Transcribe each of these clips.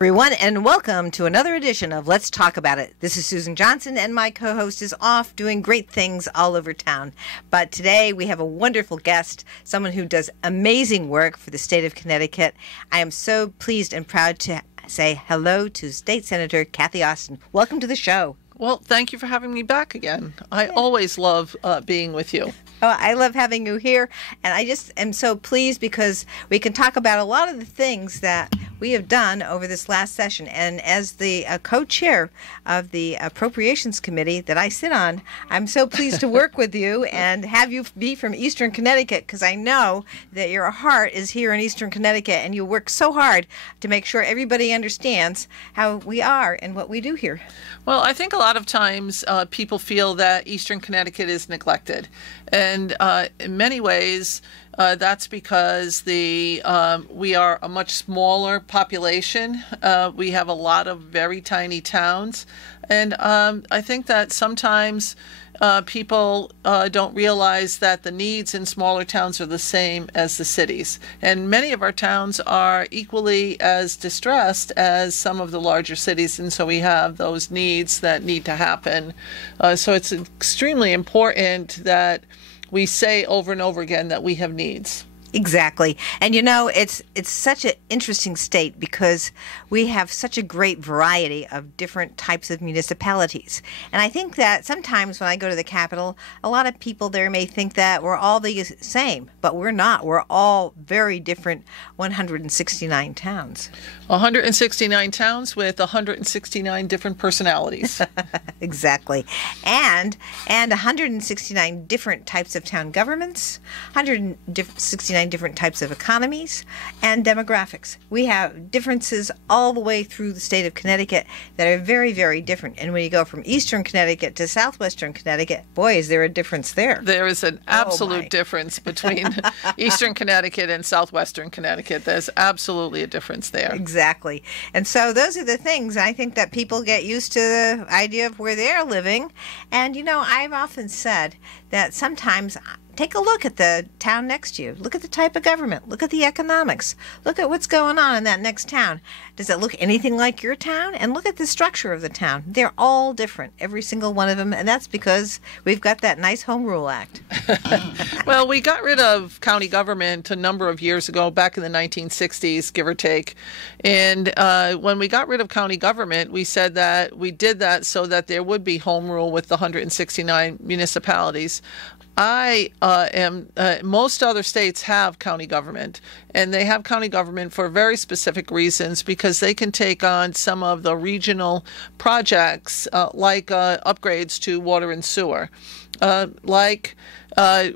Everyone, and welcome to another edition of Let's Talk About It. This is Susan Johnson, and my co-host is off doing great things all over town. But today we have a wonderful guest, someone who does amazing work for the state of Connecticut. I am so pleased and proud to say hello to State Senator Cathy Austin. Welcome to the show. Well, thank you for having me back again. I always love being with you. Oh, I love having you here, and I just am so pleased because we can talk about a lot of the things that we have done over this last session. And as the co-chair of the Appropriations Committee that I sit on, I'm so pleased to work with you and have you be from Eastern Connecticut, because I know that your heart is here in Eastern Connecticut, and you work so hard to make sure everybody understands how we are and what we do here. Well, I think a lot of times people feel that Eastern Connecticut is neglected. And in many ways, that's because we are a much smaller population. We have a lot of very tiny towns. And I think that sometimes people don't realize that the needs in smaller towns are the same as the cities. And many of our towns are equally as distressed as some of the larger cities. And so we have those needs that need to happen. So it's extremely important that we say over and over again that we have needs. Exactly. And you know, it's such an interesting state because we have such a great variety of different types of municipalities. And I think that sometimes when I go to the Capitol, a lot of people there may think that we're all the same, but we're not. We're all very different 169 towns. 169 towns with 169 different personalities. Exactly. And 169 different types of town governments, 169 different types of economies and demographics. We have differences all the way through the state of Connecticut that are very, very different. And when you go from Eastern Connecticut to Southwestern Connecticut, boy, is there a difference there. There is an absolute difference between Eastern Connecticut and Southwestern Connecticut. There's absolutely a difference there. Exactly. And so those are the things I think that people get used to the idea of where they're living. And, you know, I've often said that sometimes take a look at the town next to you. Look at the type of government. Look at the economics. Look at what's going on in that next town. Does it look anything like your town? And look at the structure of the town. They're all different, every single one of them, and that's because we've got that nice Home Rule Act. Well, we got rid of county government a number of years ago, back in the 1960s, give or take. And when we got rid of county government, we said that we did that so that there would be home rule with the 169 municipalities. Most other states have county government, and they have county government for very specific reasons because they can take on some of the regional projects like upgrades to water and sewer, like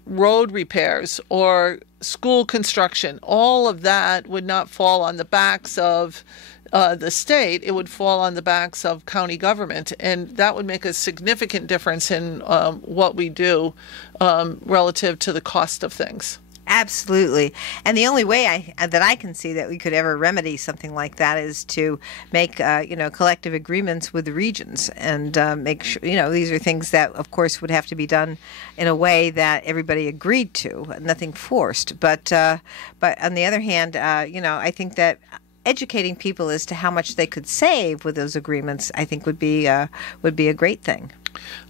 road repairs or school construction. All of that would not fall on the backs of the state. It would fall on the backs of county government, and that would make a significant difference in what we do relative to the cost of things. Absolutely. And the only way that I can see that we could ever remedy something like that is to make, collective agreements with the regions and make sure, these are things that, of course, would have to be done in a way that everybody agreed to, nothing forced. But on the other hand, I think that educating people as to how much they could save with those agreements, I think would be a great thing.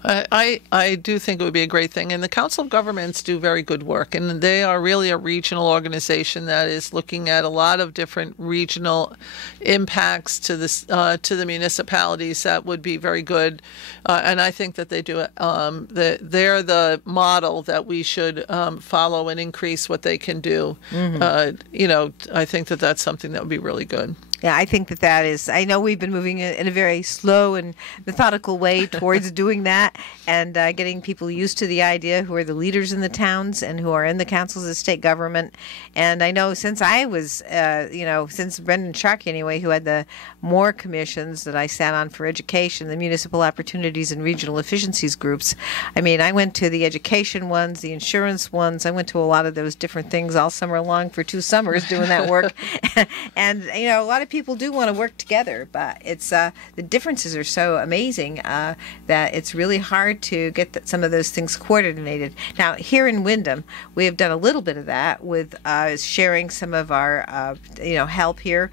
I do think it would be a great thing. And the Council of Governments do very good work. And they are really a regional organization that is looking at a lot of different regional impacts to the municipalities that would be very good. And I think that they do it. They're the model that we should follow and increase what they can do. Mm-hmm. I think that that's something that would be really good. Yeah, I think that is. I know we've been moving in a very slow and methodical way towards doing that and getting people used to the idea who are the leaders in the towns and who are in the councils of state government. And I know since I was, since Brendan Sharkey anyway, who had the more commissions that I sat on for education, the municipal opportunities and regional efficiencies groups. I mean, I went to the education ones, the insurance ones. I went to a lot of those different things all summer long for 2 summers doing that work. And, a lot of of people do want to work together, but it's the differences are so amazing that it's really hard to get some of those things coordinated. Now, here in Windham, we have done a little bit of that with sharing some of our help here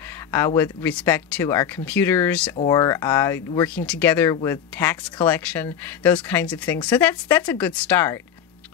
with respect to our computers or working together with tax collection, those kinds of things. So that's a good start.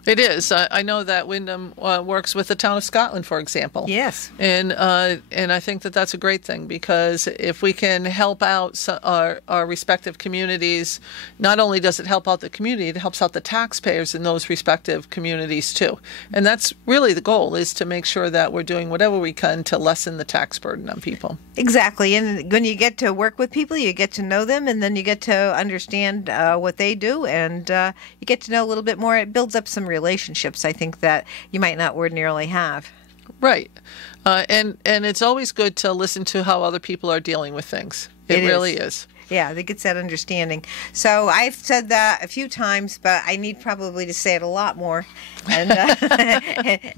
It is. I know that Windham works with the town of Scotland, for example. Yes. And I think that that's a great thing, because if we can help out our respective communities, not only does it help out the community, it helps out the taxpayers in those respective communities too. And that's really the goal, is to make sure that we're doing whatever we can to lessen the tax burden on people. Exactly. And when you get to work with people, you get to know them, and then you get to understand what they do, and you get to know a little bit more. It builds up some relationships, I think, that you might not ordinarily have. Right. And it's always good to listen to how other people are dealing with things. It really is. Yeah, I think it's that understanding. So I've said that a few times, but I need probably to say it a lot more and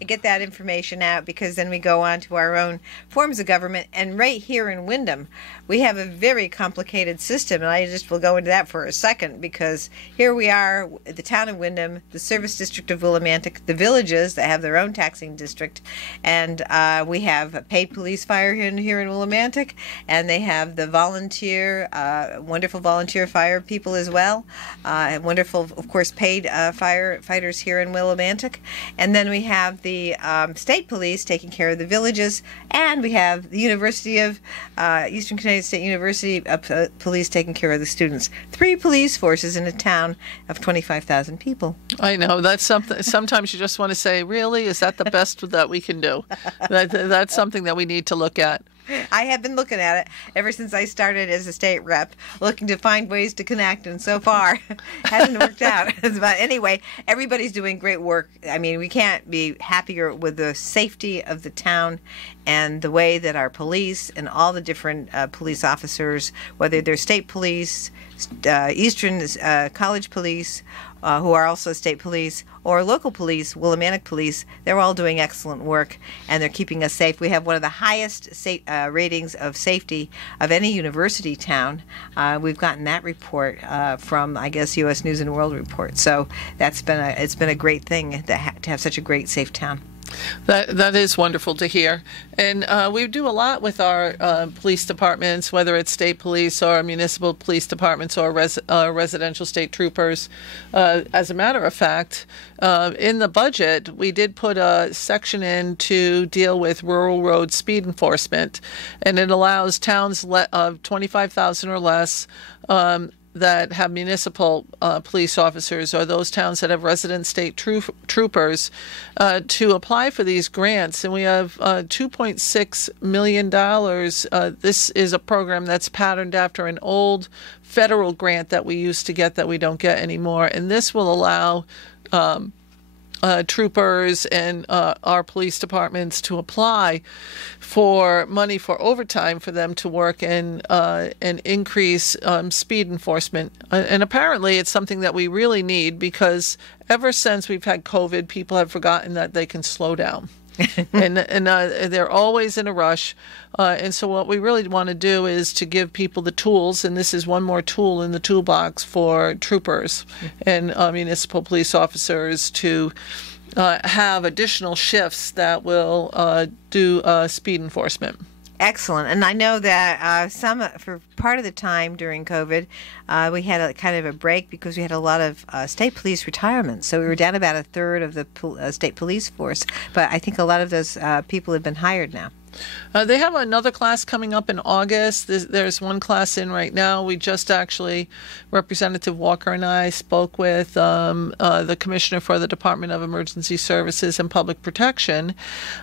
get that information out, because then we go on to our own forms of government. And right here in Windham, we have a very complicated system, and I just will go into that for a second, because here we are, the town of Windham, the service district of Willimantic, the villages that have their own taxing district, and we have paid police fire here in Willimantic, and they have the volunteer wonderful volunteer fire people as well. Wonderful, of course, paid firefighters here in Willimantic. And then we have the state police taking care of the villages. And we have the University of Eastern Connecticut State University police taking care of the students. 3 police forces in a town of 25,000 people. I know. That's something. Sometimes you just want to say, really, is that the best that we can do? That's something that we need to look at. I have been looking at it ever since I started as a state rep, looking to find ways to connect, and so far hasn't worked out. But anyway, everybody's doing great work. I mean, we can't be happier with the safety of the town and the way that our police and all the different police officers, whether they're state police, Eastern College police, who are also state police, or local police, Willimantic police, they're all doing excellent work, and they're keeping us safe. We have one of the highest ratings of safety of any university town. We've gotten that report from, I guess, U.S. News and World Report. So it's been a great thing to have such a great, safe town. That is wonderful to hear. And we do a lot with our police departments, whether it's state police or municipal police departments or residential state troopers. As a matter of fact, in the budget, we did put a section in to deal with rural road speed enforcement, and it allows towns of 25,000 or less that have municipal police officers, or those towns that have resident state troopers, to apply for these grants. And we have $2.6 million. This is a program that's patterned after an old federal grant that we used to get that we don't get anymore. And this will allow troopers and our police departments to apply for money for overtime for them to work and increase speed enforcement. And apparently it's something that we really need, because ever since we've had COVID, people have forgotten that they can slow down. and they're always in a rush. And so what we really want to do is to give people the tools, and this is one more tool in the toolbox for troopers and municipal police officers to have additional shifts that will do speed enforcement. Excellent. And I know that for part of the time during COVID, we had a kind of a break because we had a lot of state police retirements. So we were down about a third of the state police force. But I think a lot of those people have been hired now. They have another class coming up in August. There's one class in right now. We just actually, Representative Walker and I spoke with the Commissioner for the Department of Emergency Services and Public Protection.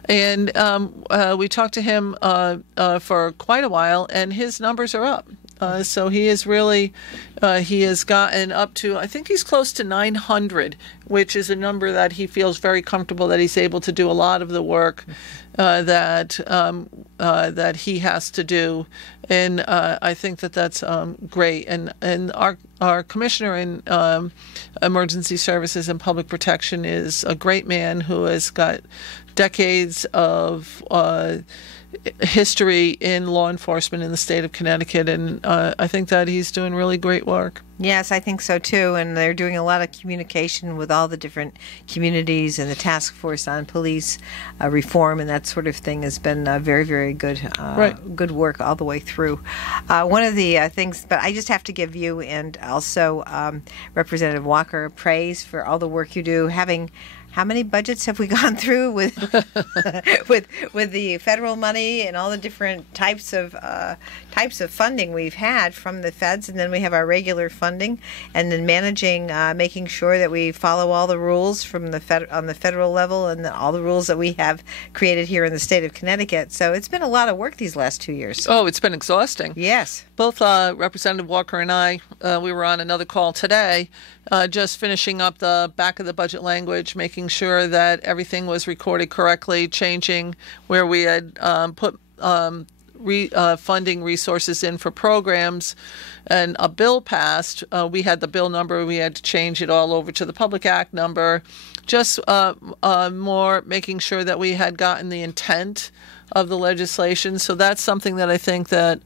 And we talked to him for quite a while, and his numbers are up. So he is really, he has gotten up to, I think he's close to 900, which is a number that he feels very comfortable that he's able to do a lot of the work that he has to do. And I think that that's great. And our commissioner in emergency services and public protection is a great man who has got decades of history in law enforcement in the state of Connecticut, and I think that he's doing really great work. Yes, I think so too. And they're doing a lot of communication with all the different communities, and the task force on police reform and that sort of thing has been very, very good. Good work all the way through. One of the things, but I just have to give you and also Representative Walker praise for all the work you do. How many budgets have we gone through with with the federal money and all the different types of funding we've had from the feds, and then we have our regular funding, and then managing, making sure that we follow all the rules from on the federal level, and all the rules that we have created here in the state of Connecticut. So it's been a lot of work these last 2 years. Oh, it's been exhausting. Yes. Both Representative Walker and I, we were on another call today, just finishing up the back of the budget language, making sure that everything was recorded correctly, changing where we had put funding resources in for programs, and a bill passed. We had the bill number. We had to change it all over to the Public Act number, just more making sure that we had gotten the intent of the legislation. So that's something that I think that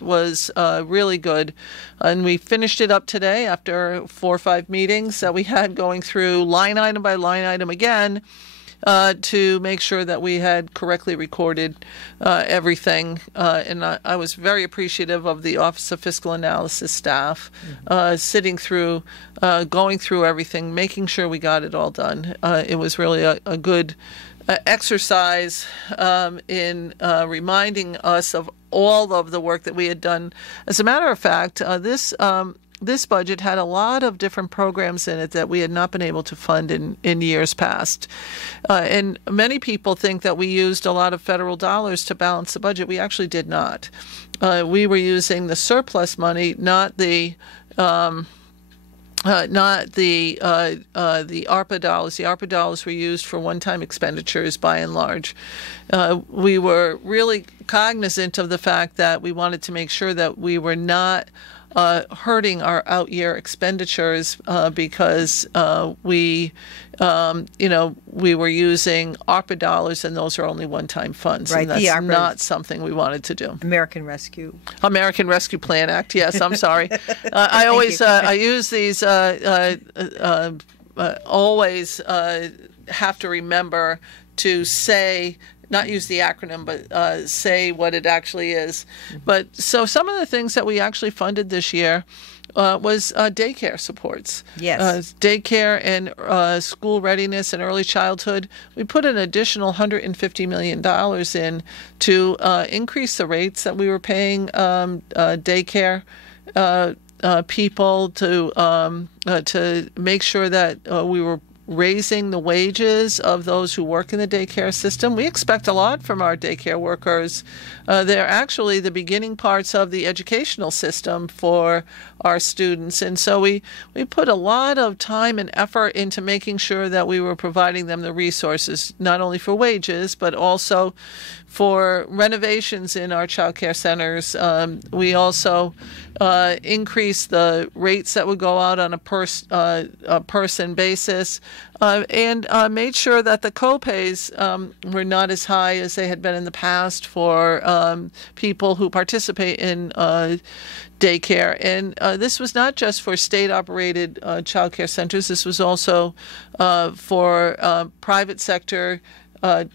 was really good. And we finished it up today after 4 or 5 meetings that we had, going through line item by line item again to make sure that we had correctly recorded everything. And I was very appreciative of the Office of Fiscal Analysis staff sitting through, going through everything, making sure we got it all done. It was really a good exercise in reminding us of all of the work that we had done. As a matter of fact, this budget had a lot of different programs in it that we had not been able to fund in years past. And many people think that we used a lot of federal dollars to balance the budget. We actually did not. We were using the surplus money, not the ARPA dollars. The ARPA dollars were used for one-time expenditures by and large. We were really cognizant of the fact that we wanted to make sure that we were not hurting our out-year expenditures because we were using ARPA dollars, and those are only one-time funds. Right, and that's not something we wanted to do. American Rescue Plan Act. Yes, I'm sorry. I always I use these always have to remember to say, not use the acronym, but say what it actually is. But so some of the things that we actually funded this year was daycare supports. Yes. Daycare and school readiness and early childhood. We put an additional $150 million in to increase the rates that we were paying daycare people, to make sure that we were raising the wages of those who work in the daycare system. We expect a lot from our daycare workers. They're actually the beginning parts of the educational system for our students. And so we put a lot of time and effort into making sure that we were providing them the resources, not only for wages, but also for renovations in our child care centers. We also increased the rates that would go out on a person basis, and made sure that the co-pays were not as high as they had been in the past for people who participate in daycare. And this was not just for state-operated child care centers. This was also for private sector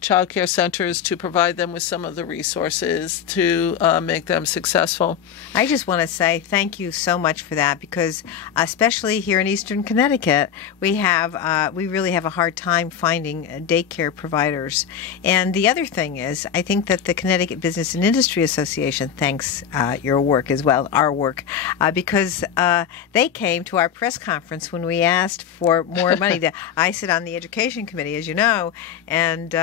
child care centers, to provide them with some of the resources to make them successful. I just want to say thank you so much for that, because especially here in Eastern Connecticut, we really have a hard time finding daycare providers. And the other thing is, I think that the Connecticut Business and Industry Association thanks your work as well, our work, because they came to our press conference when we asked for more money. I sit on the Education Committee, as you know, and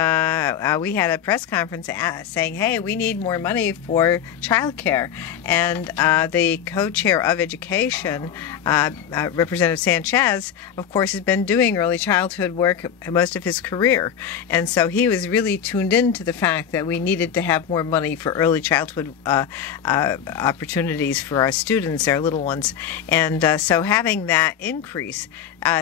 we had a press conference saying, hey, we need more money for childcare. And the co-chair of education, Representative Sanchez, of course, has been doing early childhood work most of his career. And so he was really tuned into the fact that we needed to have more money for early childhood opportunities for our students. their little ones. And so having that increase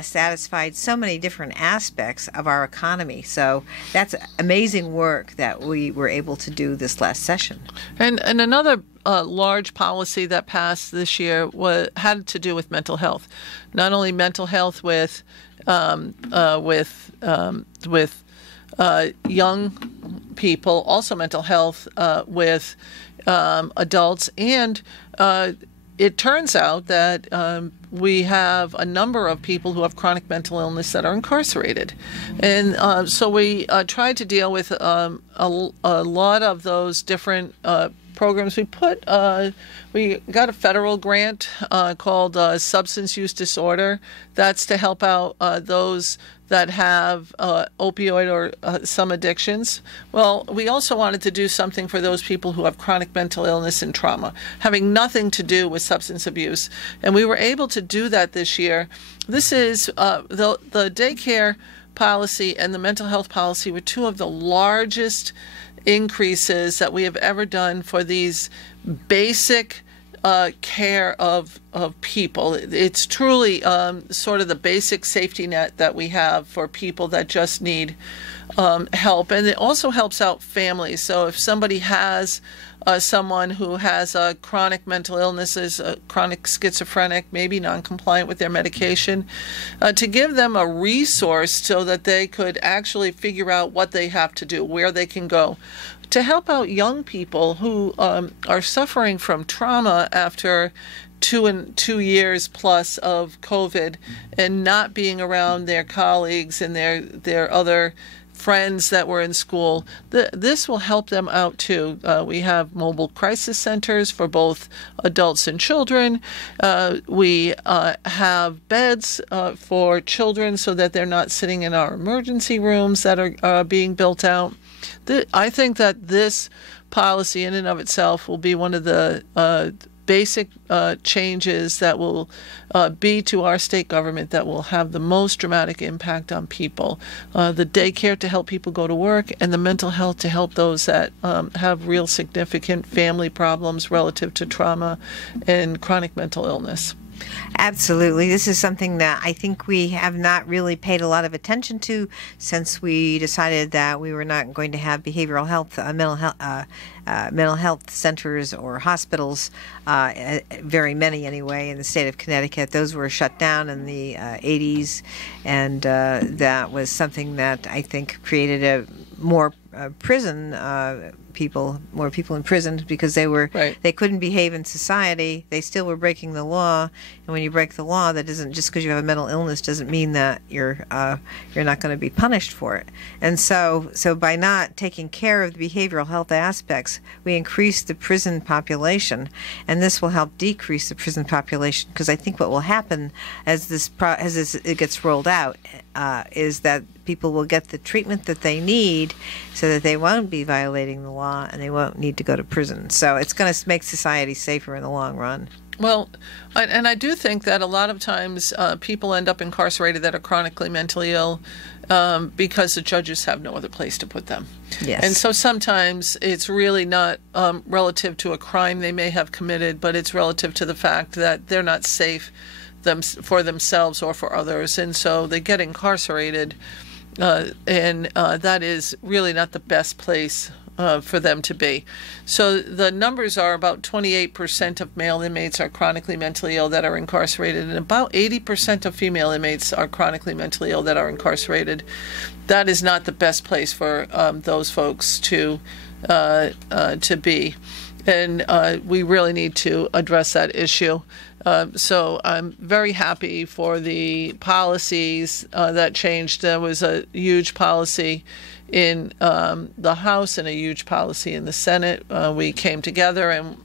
satisfied so many different aspects of our economy. So that's amazing work that we were able to do this last session. And another large policy that passed this year had to do with mental health. Not only mental health with young people, also mental health with adults, and it turns out that we have a number of people who have chronic mental illness that are incarcerated. And so we tried to deal with a lot of those different programs. We got a federal grant called Substance Use Disorder. That's to help out those that have opioid or some addictions. Well, we also wanted to do something for those people who have chronic mental illness and trauma, having nothing to do with substance abuse. And we were able to do that this year. This is the daycare policy and the mental health policy were two of the largest increases that we have ever done for these basic care of people. It's truly sort of the basic safety net that we have for people that just need help. And it also helps out families. So if somebody has someone who has a chronic mental illness, is a chronic schizophrenic, maybe non-compliant with their medication, to give them a resource so that they could actually figure out what they have to do, where they can go. To help out young people who are suffering from trauma after 2 years plus of COVID and not being around their colleagues and their other friends that were in school, this will help them out too. We have mobile crisis centers for both adults and children. We have beds for children so that they're not sitting in our emergency rooms that are being built out. I think that this policy in and of itself will be one of the basic changes that will be to our state government that will have the most dramatic impact on people. The daycare to help people go to work, and the mental health to help those that have real significant family problems relative to trauma and chronic mental illness. Absolutely. This is something that I think we have not really paid a lot of attention to since we decided that we were not going to have behavioral health, mental health centers or hospitals, very many anyway, in the state of Connecticut. Those were shut down in the 80s, and that was something that I think created a more more people in prison because they couldn't behave in society. They still were breaking the law, and when you break the law, that doesn't, just because you have a mental illness doesn't mean that you're not going to be punished for it. And so by not taking care of the behavioral health aspects, we increase the prison population, and this will help decrease the prison population, because I think what will happen as it gets rolled out is that people will get the treatment that they need so that they won't be violating the law and they won't need to go to prison. So it's going to make society safer in the long run. Well, and I do think that a lot of times people end up incarcerated that are chronically mentally ill because the judges have no other place to put them. Yes. And so sometimes it's really not relative to a crime they may have committed, but it's relative to the fact that they're not safe for themselves or for others, and so they get incarcerated, and that is really not the best place for them to be. So the numbers are about 28% of male inmates are chronically mentally ill that are incarcerated, and about 80% of female inmates are chronically mentally ill that are incarcerated. That is not the best place for those folks to be, and we really need to address that issue. So I'm very happy for the policies that changed. There was a huge policy in the House and a huge policy in the Senate. We came together and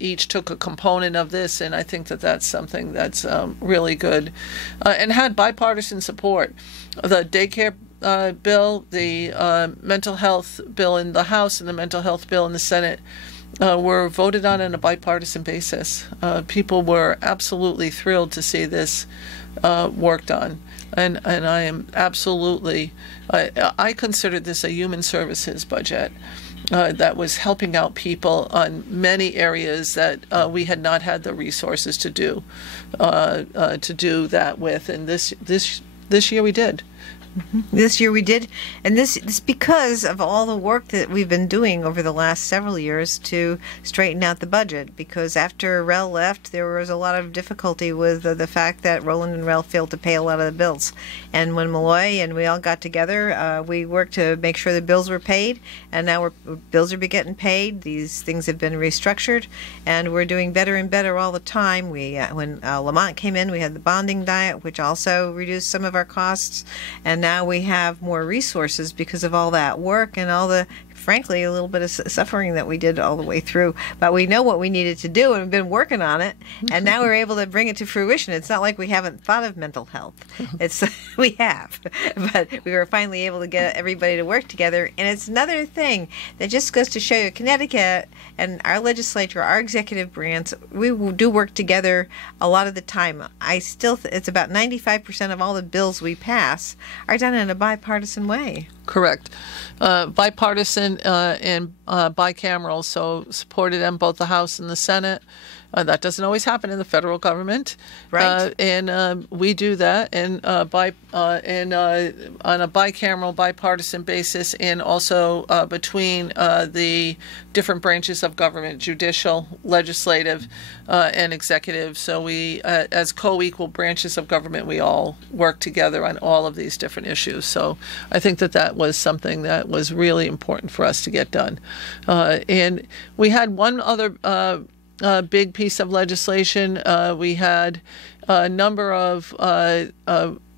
each took a component of this, and I think that that's something that's really good and had bipartisan support. The daycare bill, the mental health bill in the House, and the mental health bill in the Senate were voted on a bipartisan basis. People were absolutely thrilled to see this worked on, and I am absolutely. I consider this a human services budget, that was helping out people on many areas that we had not had the resources to do that with. And this year we did. This year we did, and this is because of all the work that we've been doing over the last several years to straighten out the budget. Because after Rel left, there was a lot of difficulty with the fact that Roland and Rel failed to pay a lot of the bills. And when Malloy and we all got together, we worked to make sure the bills were paid, and now bills are getting paid. These things have been restructured, and we're doing better and better all the time. When Lamont came in, we had the bonding diet, which also reduced some of our costs, and now we have more resources because of all that work and all the, frankly, a little bit of suffering that we did all the way through. But we know what we needed to do, and we've been working on it, and now we're able to bring it to fruition. It's not like we haven't thought of mental health. We have, but we were finally able to get everybody to work together. And it's another thing that just goes to show you, Connecticut and our legislature, our executive branch, we do work together a lot of the time. It's about 95% of all the bills we pass are done in a bipartisan way. Correct. Bipartisan and bicameral, so supported in both the House and the Senate. That doesn't always happen in the federal government, right? And we do that, and on a bicameral, bipartisan basis, and also between the different branches of government, judicial, legislative, and executive. So we, as co-equal branches of government, we all work together on all of these different issues. So I think that was something that was really important for us to get done. And we had one other big piece of legislation. We had a number of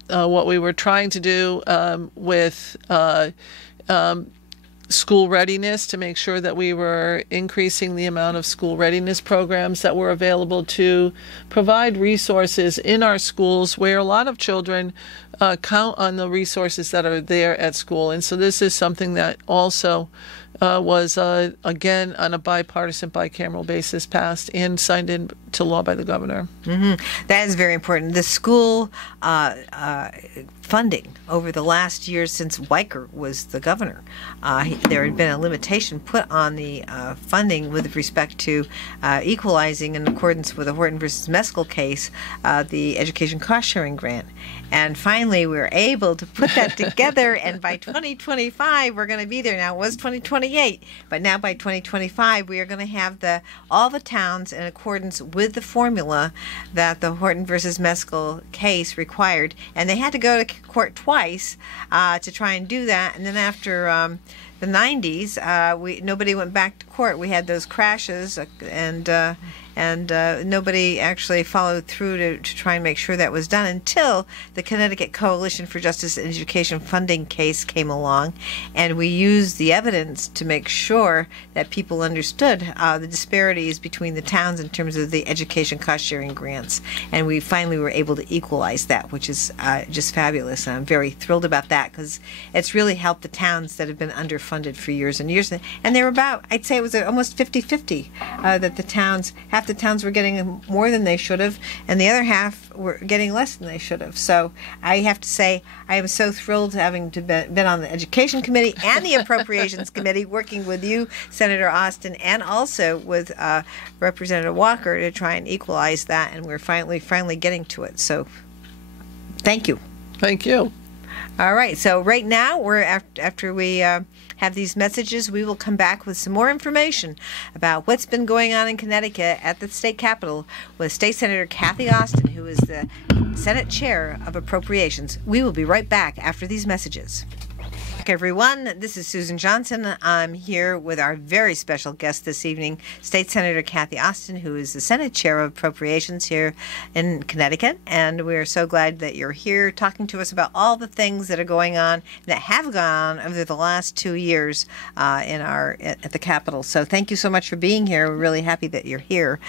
what we were trying to do with school readiness, to make sure that we were increasing the amount of school readiness programs that were available to provide resources in our schools where a lot of children count on the resources that are there at school. And so this is something that also was, again, on a bipartisan, bicameral basis, passed and signed into law by the governor. Mm-hmm. That is very important. The school funding over the last years since Weicker was the governor, there had been a limitation put on the funding with respect to equalizing, in accordance with the Horton versus Meskel case, the education cost-sharing grant. And finally, we were able to put that together, and by 2025, we're going to be there. Now, it was 2028, but now by 2025, we are going to have all the towns in accordance with the formula that the Horton versus Meskel case required. And they had to go to court twice to try and do that. And then after the 90s, nobody went back to court. We had those crashes, and nobody actually followed through to try and make sure that was done until the Connecticut Coalition for Justice and Education funding case came along, and we used the evidence to make sure that people understood the disparities between the towns in terms of the education cost-sharing grants, and we finally were able to equalize that, which is just fabulous, and I'm very thrilled about that because it's really helped the towns that have been underfunded for years and years, and they were about, I'd say it was almost 50-50 that the towns, half the towns were getting more than they should have, and the other half were getting less than they should have. So I have to say, I am so thrilled having been on the Education Committee and the Appropriations Committee, working with you, Senator Austin, and also with Representative Walker to try and equalize that, and we're finally getting to it. So thank you. Thank you. All right, so right now, we're after we have these messages, we will come back with some more information about what's been going on in Connecticut at the state capitol with State Senator Kathy Austin, who is the Senate Chair of Appropriations. We will be right back after these messages. Everyone, this is Susan Johnson. I'm here with our very special guest this evening, State Senator Kathy Austin, who is the Senate Chair of Appropriations here in Connecticut, and we're so glad that you're here talking to us about all the things that are going on, that have gone on over the last 2 years at the Capitol. So thank you so much for being here. We're really happy that you're here.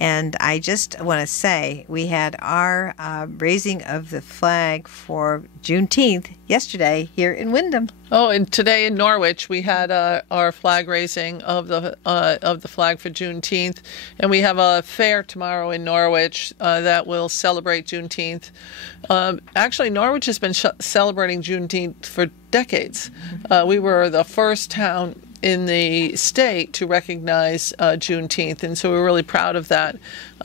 And I just want to say, we had our raising of the flag for Juneteenth yesterday here in Windham. Oh, and today in Norwich we had our flag raising of the flag for Juneteenth, and we have a fair tomorrow in Norwich that will celebrate Juneteenth. Actually, Norwich has been celebrating Juneteenth for decades. We were the first town in the state to recognize Juneteenth, and so we're really proud of that.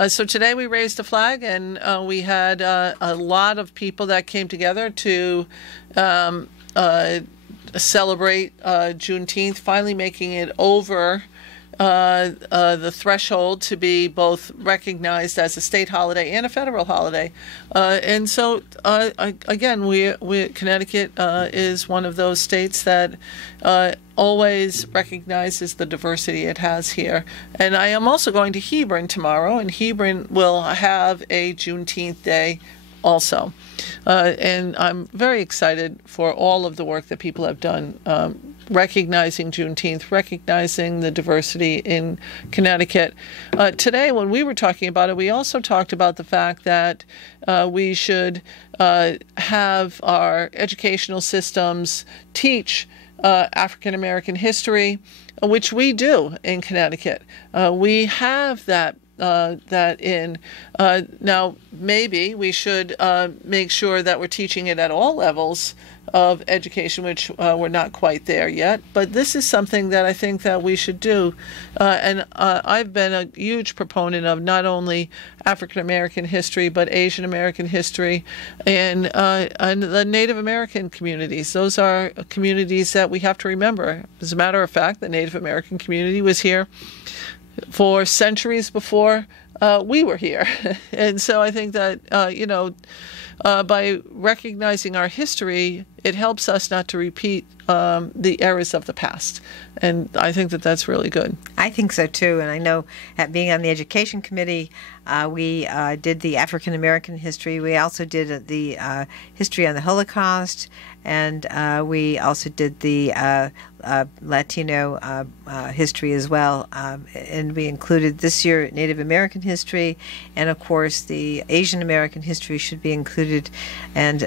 So today we raised a flag, and we had a lot of people that came together to celebrate Juneteenth, finally making it over the threshold to be both recognized as a state holiday and a federal holiday. And so, again, Connecticut is one of those states that always recognizes the diversity it has here. And I am also going to Hebron tomorrow, and Hebron will have a Juneteenth Day also. And I'm very excited for all of the work that people have done, recognizing Juneteenth, recognizing the diversity in Connecticut. Today, when we were talking about it, we also talked about the fact that we should have our educational systems teach African American history, which we do in Connecticut. We have that in. Now, maybe we should make sure that we're teaching it at all levels of education, which we're not quite there yet. But this is something that I think that we should do. And I've been a huge proponent of not only African American history, but Asian American history and the Native American communities. Those are communities that we have to remember. As a matter of fact, the Native American community was here for centuries before we were here. And so I think that, by recognizing our history, it helps us not to repeat the errors of the past. And I think that that's really good. I think so, too. And I know at being on the Education Committee, we did the African American history. We also did the history on the Holocaust. And we also did the Latino history as well. And we included this year Native American history. And, of course, the Asian American history should be included. And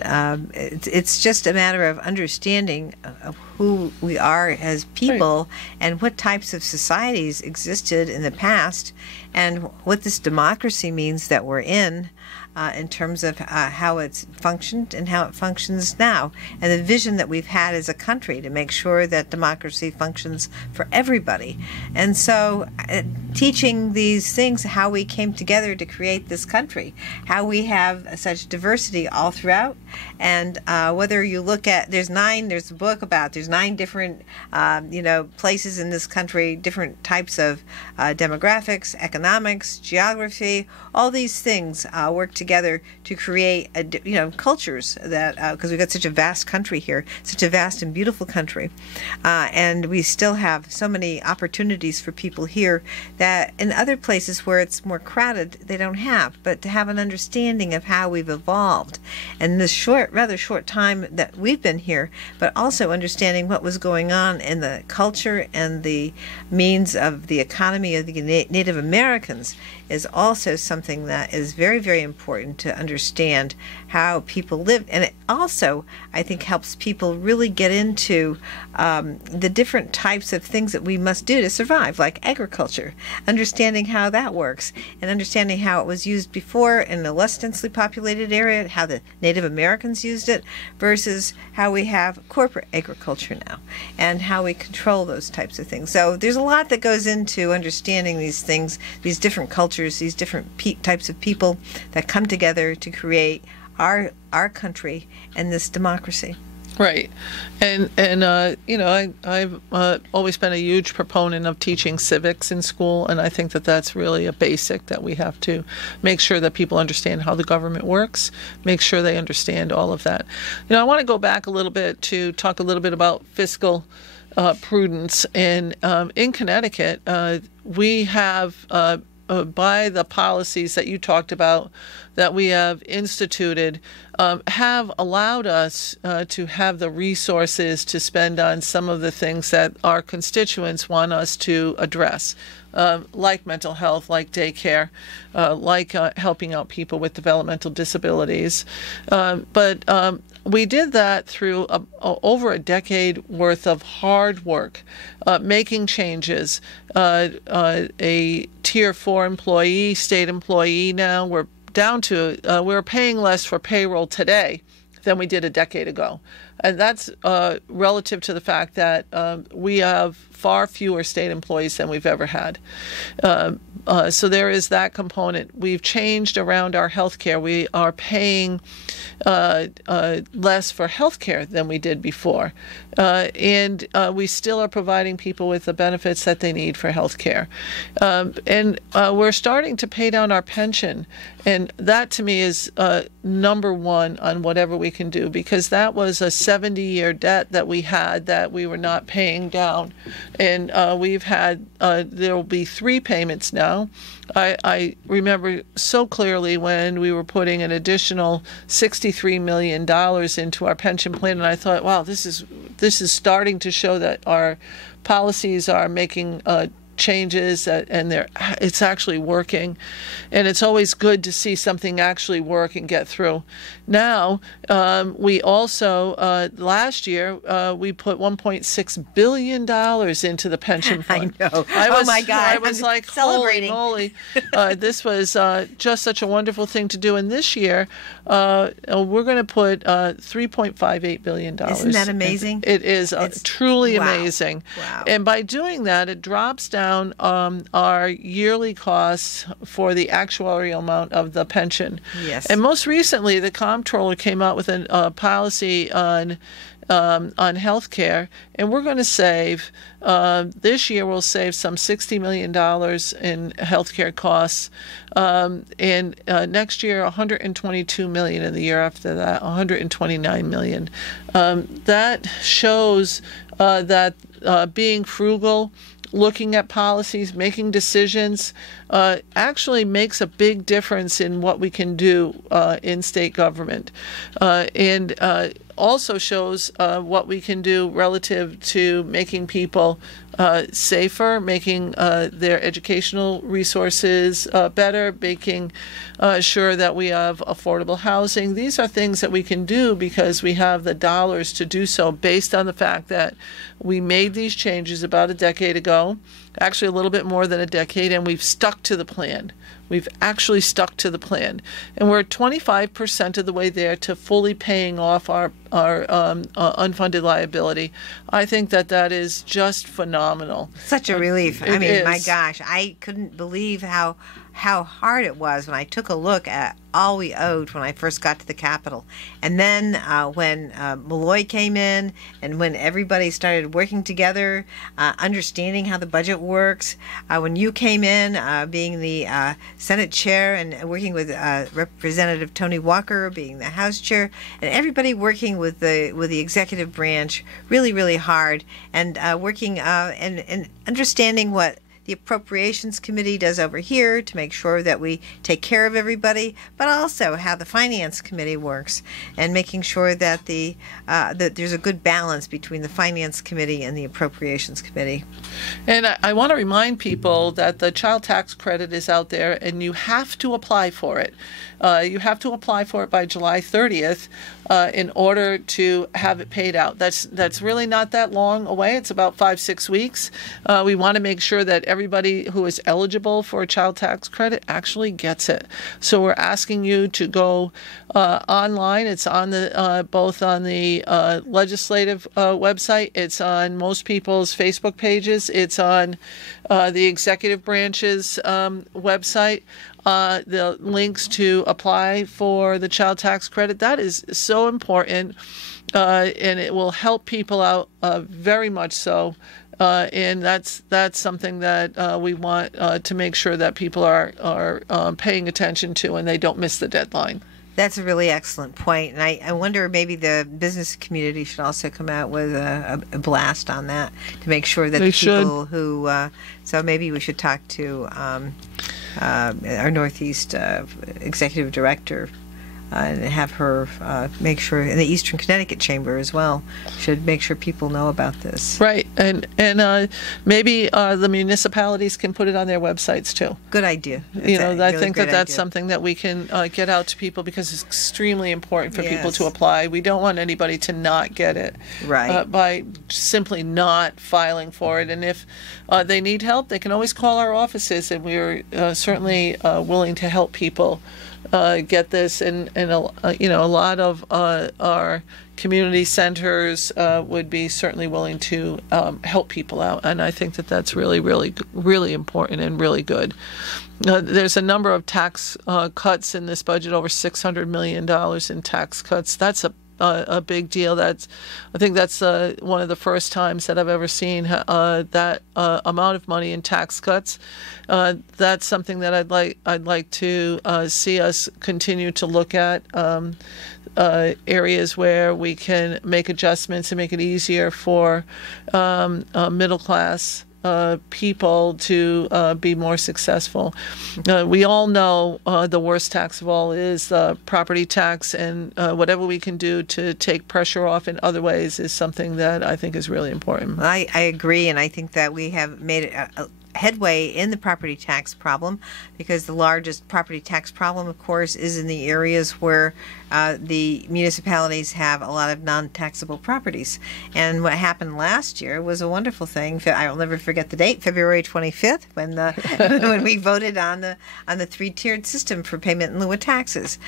it's just a matter of understanding of who we are as people, right, and what types of societies existed in the past, and what this democracy means that we're in terms of how it's functioned and how it functions now, and the vision that we've had as a country to make sure that democracy functions for everybody. And so teaching these things, how we came together to create this country, how we have such diversity all throughout, and whether you look at, there's 9 different places in this country, different types of demographics, economics, geography, all these things work together to create cultures that, because we've got such a vast country here, such a vast and beautiful country, and we still have so many opportunities for people here that in other places where it's more crowded they don't have. But to have an understanding of how we've evolved in this rather short time that we've been here, but also understanding what was going on in the culture and the means of the economy of the Native Americans is also something that is very, very important to understand how people live. And it also, I think, helps people really get into the different types of things that we must do to survive, like agriculture, understanding how that works, and understanding how it was used before in a less densely populated area, how the Native Americans used it, versus how we have corporate agriculture now, and how we control those types of things. So there's a lot that goes into understanding these things, these different cultures, these different types of people that come together to create our country and this democracy. Right. And I've always been a huge proponent of teaching civics in school, and I think that that's really a basic that we have to make sure that people understand how the government works, make sure they understand all of that. I want to go back a little bit to talk a little bit about fiscal prudence. And in Connecticut, we have by the policies that you talked about that we have instituted, have allowed us to have the resources to spend on some of the things that our constituents want us to address, like mental health, like daycare, like helping out people with developmental disabilities. But we did that through over a decade worth of hard work, making changes. A Tier 4 employee, state employee now, we're down to, we're paying less for payroll today than we did a decade ago. And that's relative to the fact that we have far fewer state employees than we've ever had. So there is that component. We've changed around our health care. We are paying less for health care than we did before. And we still are providing people with the benefits that they need for health care. And we're starting to pay down our pension. And that, to me, is number one on whatever we can do, because that was a 70-year debt that we had that we were not paying down. And we've had, there will be 3 payments now. I remember so clearly when we were putting an additional $63 million into our pension plan, and I thought, wow, this is starting to show that our policies are making changes, and it's actually working. And it's always good to see something actually work and get through. Now, we also, last year, we put $1.6 billion into the pension fund. I know. Oh my God. I was like, celebrating. Holy moly. This was just such a wonderful thing to do. And this year, we're going to put $3.58 billion. Isn't that amazing? It is truly amazing. Wow. And by doing that, it drops down our yearly costs for the actuarial amount of the pension. Yes. And most recently, the comptroller came out with a policy on health care, and we're going to save, this year we'll save some $60 million in health care costs, and next year $122 million, and the year after that $129 million. That shows that being frugal, looking at policies, making decisions, actually makes a big difference in what we can do in state government, and also shows what we can do relative to making people safer, making their educational resources better, making sure that we have affordable housing. These are things that we can do because we have the dollars to do so, based on the fact that we made these changes about a decade ago, actually a little bit more than a decade, and we've stuck to the plan. We've actually stuck to the plan. And we're 25% of the way there to fully paying off our unfunded liability. I think that is just phenomenal. Such a relief. I mean, is. My gosh, I couldn't believe how hard it was when I took a look at all we owed when I first got to the Capitol. And then when Malloy came in, and when everybody started working together, understanding how the budget works, when you came in, being the Senate chair, and working with Representative Tony Walker being the House chair, and everybody working with the executive branch really, really hard, and working and understanding what the Appropriations Committee does over here to make sure that we take care of everybody, but also how the Finance Committee works, and making sure that that there's a good balance between the Finance Committee and the Appropriations Committee. And I want to remind people that the child tax credit is out there, and you have to apply for it. You have to apply for it by July 30th in order to have it paid out. That's really not that long away. It's about 5-6 weeks. We want to make sure that everybody who is eligible for a child tax credit actually gets it. So we're asking you to go online. It's on the both on the legislative website. It's on most people's Facebook pages. It's on the executive branch's website. The links to apply for the child tax credit. That is so important, and it will help people out very much so. And that's something that we want to make sure that people are paying attention to, and they don't miss the deadline. That's a really excellent point, and I wonder maybe the business community should also come out with a blast on that to make sure that They the people who. So maybe we should talk to our Northeast executive director and have her make sure, and the Eastern Connecticut Chamber as well, should make sure people know about this. Right, and maybe the municipalities can put it on their websites too. Good idea. I think that's something that we can get out to people, because it's extremely important for people to apply. We don't want anybody to not get it, right, by simply not filing for it. And if they need help, they can always call our offices, and we're certainly willing to help people get this. And a lot of our community centers would be certainly willing to help people out, and I think that that's really, really, really important and really good. There's a number of tax cuts in this budget, over $600 million in tax cuts. That's a big deal. I think that's one of the first times that I've ever seen that amount of money in tax cuts. That's something that I'd like to see us continue to look at. Areas where we can make adjustments and make it easier for middle class people to be more successful. We all know the worst tax of all is property tax, and whatever we can do to take pressure off in other ways is something that I think is really important. I agree, and I think that we have made a headway in the property tax problem, because the largest property tax problem, of course, is in the areas where the municipalities have a lot of non-taxable properties. And what happened last year was a wonderful thing. I'll never forget the date, February 25th, when when we voted on the three-tiered system for payment in lieu of taxes.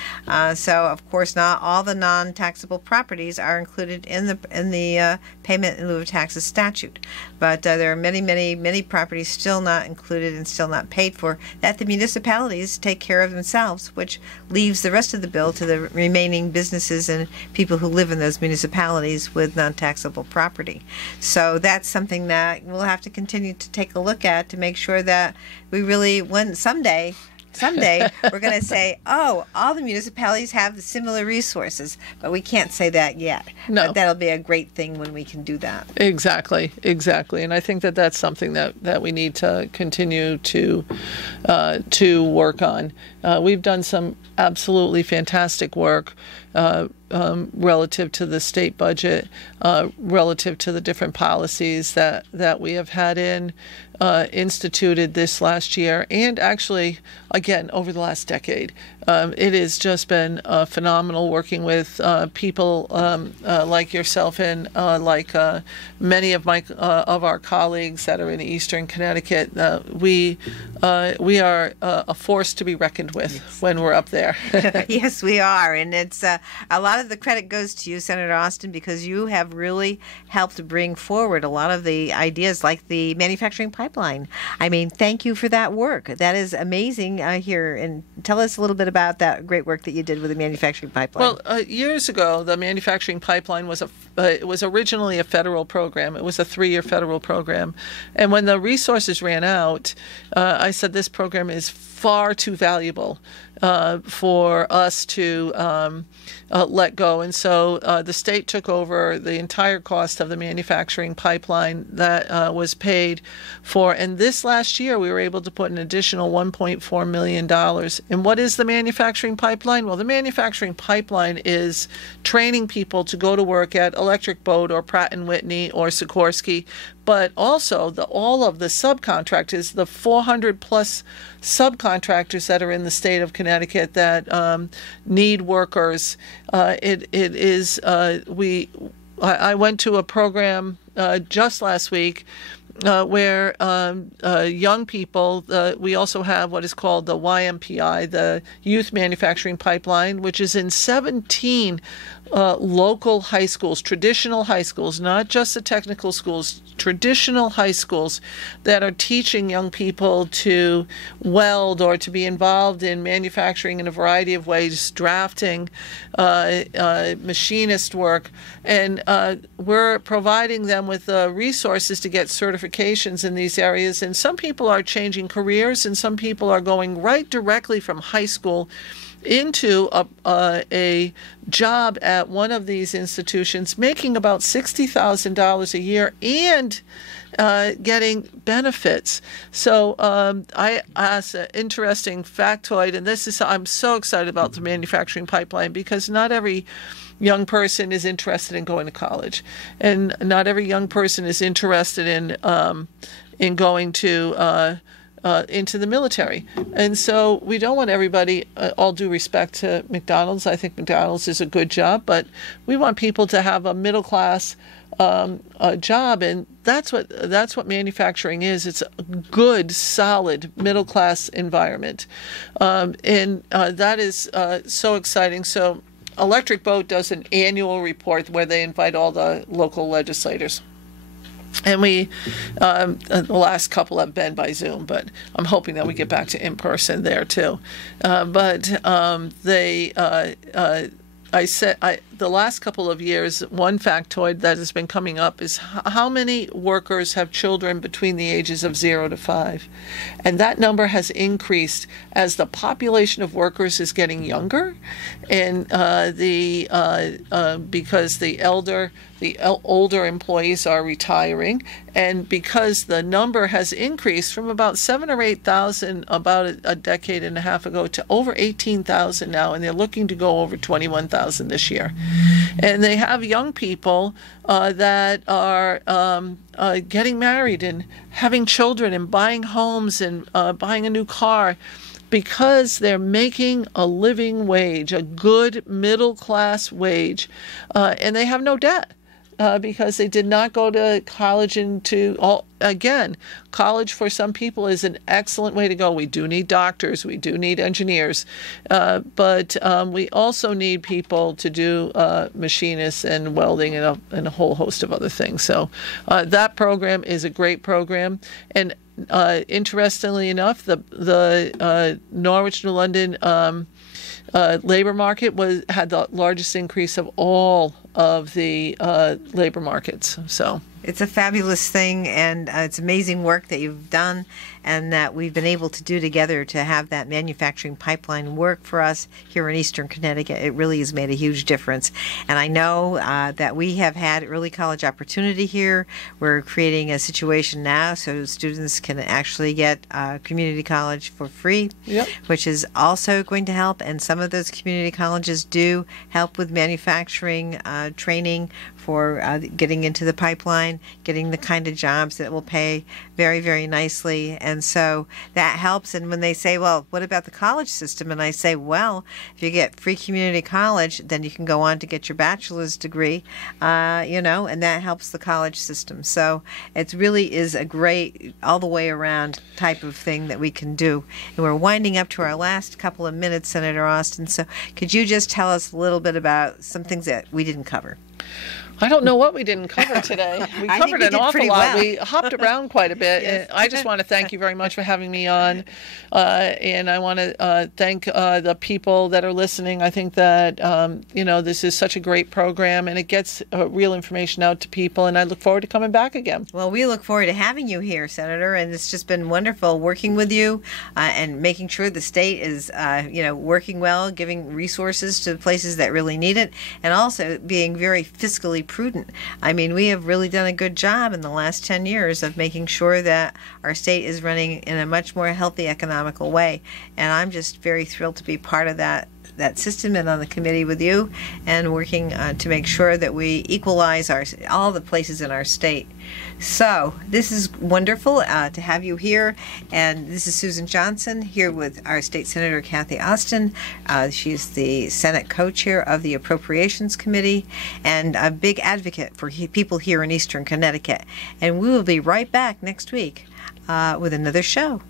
So, of course, not all the non-taxable properties are included in the payment in lieu of taxes statute, but there are many, many, many properties still not included and still not paid for that the municipalities take care of themselves, which leaves the rest of the bill to the remaining businesses and people who live in those municipalities with non-taxable property. So that's something that we'll have to continue to take a look at to make sure that we really, someday we're going to say, oh, all the municipalities have similar resources, but we can't say that yet. No. But that'll be a great thing when we can do that. Exactly. And I think that that's something that we need to continue to work on. We've done some absolutely fantastic work relative to the state budget, relative to the different policies that we have had instituted this last year, and actually, again, over the last decade. It has just been phenomenal working with people like yourself and like many of our colleagues that are in Eastern Connecticut. We are a force to be reckoned with. Yes. When we're up there. Yes, we are, and it's a lot of the credit goes to you, Senator Austin, because you have really helped bring forward a lot of the ideas, like the manufacturing pipeline. I mean, thank you for that work. That is amazing here, and tell us a little bit about that great work that you did with the manufacturing pipeline. Well, years ago, the manufacturing pipeline was it was originally a federal program. It was a 3-year federal program, and when the resources ran out, I said this program is far too valuable for us to let go. And so the state took over the entire cost of the manufacturing pipeline that was paid for. And this last year, we were able to put an additional $1.4 million. And what is the manufacturing pipeline? Well, the manufacturing pipeline is training people to go to work at Electric Boat or Pratt & Whitney or Sikorsky, but also all of the subcontractors, the 400 plus subcontractors that are in the state of Connecticut that need workers. I went to a program just last week where young people, we also have what is called the YMPI, the Youth Manufacturing Pipeline, which is in 17 local high schools, traditional high schools, not just the technical schools, traditional high schools that are teaching young people to weld or to be involved in manufacturing in a variety of ways, drafting, machinist work. And we're providing them with resources to get certifications in these areas. And some people are changing careers, and some people are going right directly from high school into a job at one of these institutions, making about $60,000 a year and getting benefits. So I asked an interesting factoid, and I'm so excited about the manufacturing pipeline because not every young person is interested in going to college, and not every young person is interested in going to into the military. And so we don't want everybody, all due respect to McDonald's, I think McDonald's is a good job, but we want people to have a middle class job, and that's what manufacturing is. It's a good, solid middle class environment, and that is so exciting. So Electric Boat does an annual report where they invite all the local legislators. And we, the last couple have been by Zoom, but I'm hoping that we get back to in person there too. The last couple of years, one factoid that has been coming up is how many workers have children between the ages of 0 to 5. And that number has increased as the population of workers is getting younger, and because the older employees are retiring, and because the number has increased from about 7,000 or 8,000 about a decade and a half ago to over 18,000 now, and they're looking to go over 21,000 this year. And they have young people that are getting married and having children and buying homes and buying a new car, because they're making a living wage, a good middle class wage, and they have no debt. Because they did not go to college again, college for some people is an excellent way to go. We do need doctors, we do need engineers, but we also need people to do machinists and welding and a whole host of other things. So that program is a great program. And interestingly enough, the Norwich, New London labor market had the largest increase of all of the labor markets. So it's a fabulous thing, and it's amazing work that you've done and that we've been able to do together to have that manufacturing pipeline work for us here in Eastern Connecticut. It really has made a huge difference. And I know that we have had early college opportunity here. We're creating a situation now so students can actually get community college for free, yep, which is also going to help. And some of those community colleges do help with manufacturing training for getting into the pipeline, getting the kind of jobs that will pay very, very nicely. And so that helps. And when they say, well, what about the college system? And I say, well, if you get free community college, then you can go on to get your bachelor's degree, and that helps the college system. So it really is a great all the way around type of thing that we can do. And we're winding up to our last couple of minutes, Senator Austin. So could you just tell us a little bit about some things that we didn't cover? I don't know what we didn't cover today. We covered an awful lot. Well. We hopped around quite a bit. Yes. And I just want to thank you very much for having me on. And I want to thank the people that are listening. I think that, this is such a great program, and it gets real information out to people. And I look forward to coming back again. Well, we look forward to having you here, Senator. And it's just been wonderful working with you and making sure the state is, working well, giving resources to places that really need it, and also being very fiscally prudent. I mean, we have really done a good job in the last 10 years of making sure that our state is running in a much more healthy economical way. And I'm just very thrilled to be part of that system and on the committee with you and working to make sure that we equalize all the places in our state. So this is wonderful to have you here, and this is Susan Johnson here with our State Senator Cathy Austin. She's the Senate co-chair of the Appropriations Committee and a big advocate for people here in Eastern Connecticut. And we will be right back next week with another show.